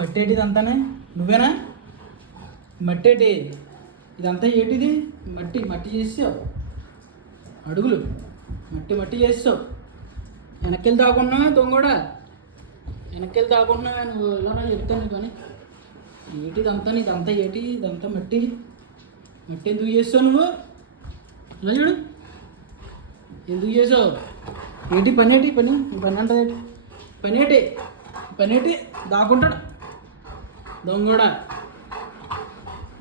మట్టి ఏంటి ఇదంతానే? నువ్వేనా? మట్టి ఏంటి ఇదంతా? ఏంటిది? మట్టి మట్టి చేసావు, అడుగులు మట్టి మట్టి చేస్తావు. వెనక్కి దాక్కున్నావే దొంగోడా, వెనక్కి దాక్కుంటున్నావే నువ్వు. ఇలా చెప్తాను నీకు అని. ఏంటి ఇదంతా? ఇదంతా ఏంటి? ఇదంతా మట్టి. మట్టి ఎందుకు చేస్తావు నువ్వు? ఇలా చూడు, ఎందుకు చేసావు? ఏంటి పని? ఏంటి పని? ఈ పని అంటే పని ఏంటి? పని ఏంటి? దాక్కుంటాడు దొంగోడా.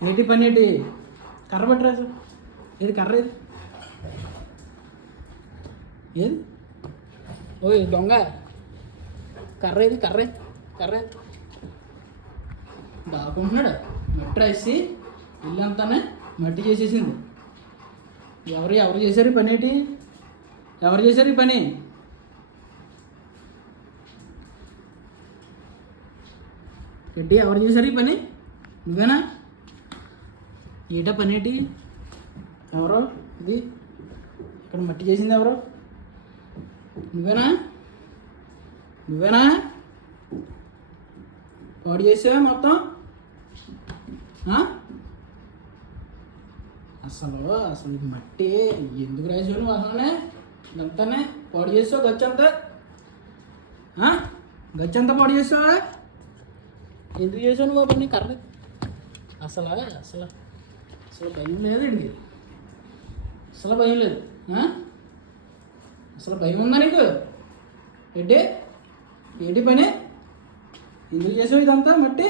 ఏంటి పని ఏంటి? కర్ర పట్టరాజు. ఏది కర్ర? ఏది ఏది? ఓయ్ దొంగ, కర్ర ఏది? కర్ర కర్ర దాక్కుంటున్నాడు. మట్టి రాసి ఇల్లు అంతానే మట్టి చేసేసింది. ఎవరు చేశారు ఈ పని? ఏంటి? ఎవరు చేశారు ఈ పని? రెడ్డి, ఎవరు చేశారు ఈ పని? నువ్వేనా? ఏటా పని ఏంటి? ఎవరో ఇది ఇక్కడ మట్టి చేసింది ఎవరో? నువ్వేనా? నువ్వేనా? పాడు చేసావా మొత్తం? అసలు అసలు మట్టి ఎందుకు రాసావు నువ్వు? అసలునే ఇదంతానే పాడు చేసావు. గచ్చంతా గచ్చంతా పాడు చేసావా? ఎందుకు చేసావు నువ్వు పని? కర్ర అసలు అసలు అసలు భయం లేదు అండి. అసలు భయం లేదు. అసలు భయం ఉందా నీకు? ఏంటి ఏంటి పని? ఎందుకు చేసావు ఇదంతా మట్టి?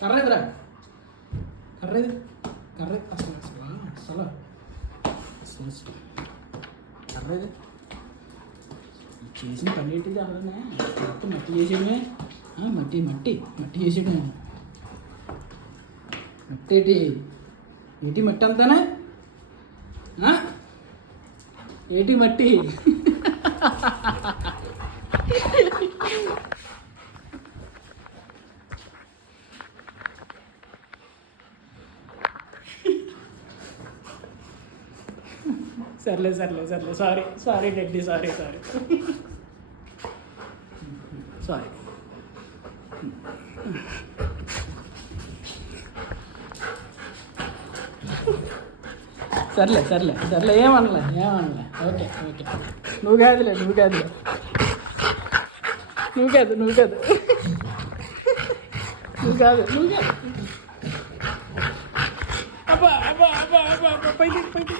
కర్ర ఎదురా, కర్ర ఇది, కర్ర అసలు అసలు అసలు అసలు కర్ర ఇది చేసిన పని ఏంటిది? అలానే మొత్తం మట్టి చేసేయడమే. మట్టి మట్టి మట్టి చేసేయడం. మట్టి ఏంటి? ఏంటి మట్టి అంతానే? ఏంటి మట్టి? సర్లే సర్లే సర్లే, sorry sorry Reddy, sorry sorry sorry. సర్లే సర్లే సర్లే, ఏమనలే ఏమనలే. ఓకే ఓకే, నువ్వు కాదులే నువ్వు కాదులే నువ్వు కాదు నువ్వు కాదు నువ్వు కాదు నువ్వు కాదు. అబ్బా అబ్బా అబ్బా అబ్బా అబ్బా, పైకి పైకి.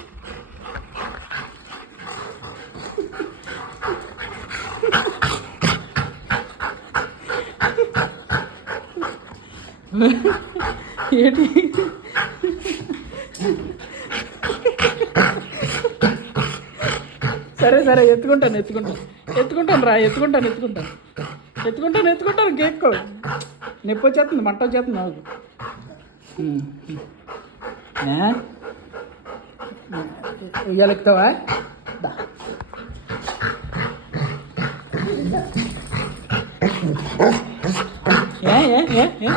ఏంటి? సరే సరే, ఎత్తుకుంటాను ఎత్తుకుంటాను ఎత్తుకుంటాను రా, ఎత్తుకుంటాను ఎత్తుకుంటాను ఎత్తుకుంటాను ఎత్తుకుంటాను. కేక్కో, నొప్పి వచ్చేస్తుంది, మంట వచ్చేస్తుంది నాకు. ఇవాళ ఎక్కుతావా? ఏ ఏ ఏ